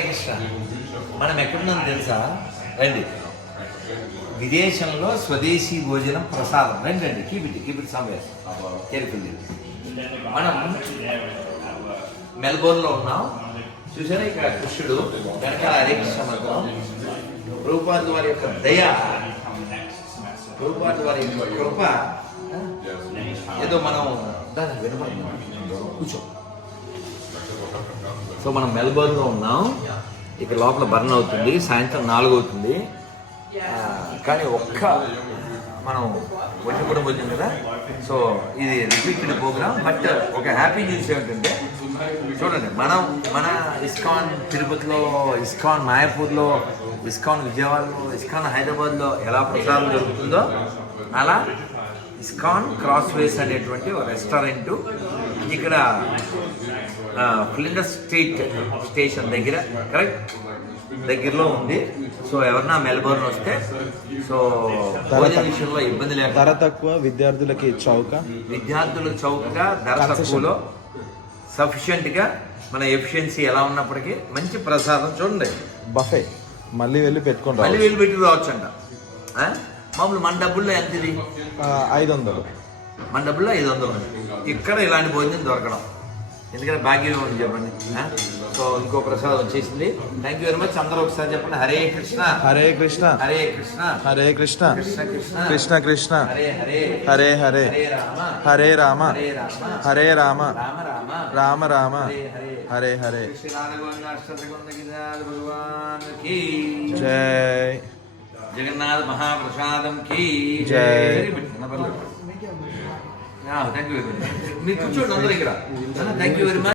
కృష్ణ మనం ఎక్కడున్నాం తెలుసా? రండి. విదేశంలో స్వదేశీ భోజనం ప్రసాదం. రండి రండి. కీప్ ఇట్ సమయం మనం మెల్బోర్న్లో ఉన్నాం. చూసారా ఇక్కడ కృష్ణుడు? వెనకాల కృష్ణ మంత్రం రూపాది వారి యొక్క దయ. రూపాది వారి యొక్క కృప. ఏదో మనం దాన్ని వినపడుతున్నాం కూర్చో. సో మనం మెల్బోర్న్లో ఉన్నాం. ఇక్కడ లోపల బర్న్ అవుతుంది. సాయంత్రం నాలుగు అవుతుంది. కానీ ఒక్క మనం వచ్చి కూడా పోతుంది కదా? సో ఇది రిపీటెడ్ ప్రోగ్రామ్ బట్ ఒక హ్యాపీ న్యూస్ ఏంటంటే చూడండి మనం మన ఇస్కాన్ తిరుపతిలో ఇస్కాన్ మాయాపూర్లో ఇస్కాన్ విజయవాడలో ఇస్కాన్ హైదరాబాద్లో ఎలా ప్రచారం జరుగుతుందో అలా ఇస్కాన్ క్రాస్వేస్ అనేటువంటి ఒక రెస్టారెంట్ ఇక్కడ ఫ్లిండర్ స్ట్రీట్ స్టేషన్ దగ్గర కరెక్ట్ దగ్గరలో ఉంది. సో ఎవరన్నా మెల్బోర్న్ వస్తే సో భోజన విషయంలో ఇబ్బంది లేకుండా. ధర తక్కువ విద్యార్థులకి చౌక. విద్యార్థులు చౌకగా ధర తక్కువలో సఫిషియెంట్గా మన ఎఫిషియన్సీ ఎలా ఉన్నప్పటికీ మంచి ప్రసాదం చూడండి. బఫే మళ్ళీ వెళ్ళి పెట్టుకొని మళ్ళీ వీళ్ళు పెట్టి రావచ్చు అంట మామూలు మన డబ్బుల్లో ఎంత ఇది? ఐదు వందలు. మన డబ్బుల్లో ఐదు వందలు ఇక్కడ ఇలాంటి భోజనం దొరకడం. ఎందుకంటే భాగ్యం ఉంది చెప్పండి? సో ఇంకో ప్రసాదం వచ్చేసింది. థ్యాంక్ యూ వెరీ మచ్ అందరూ ఒకసారి చెప్పండి. హరే కృష్ణ. హరే కృష్ణ. హరే కృష్ణ. హరే కృష్ణ. కృష్ణ కృష్ణ. కృష్ణ కృష్ణ. హరే హరే. హరే హరే. హరే రామ. హరే రామ. రామ. రామ. హరే హరే. జై. జగన్నాథ మహాప్రసాదం కి. జై. Thank you very much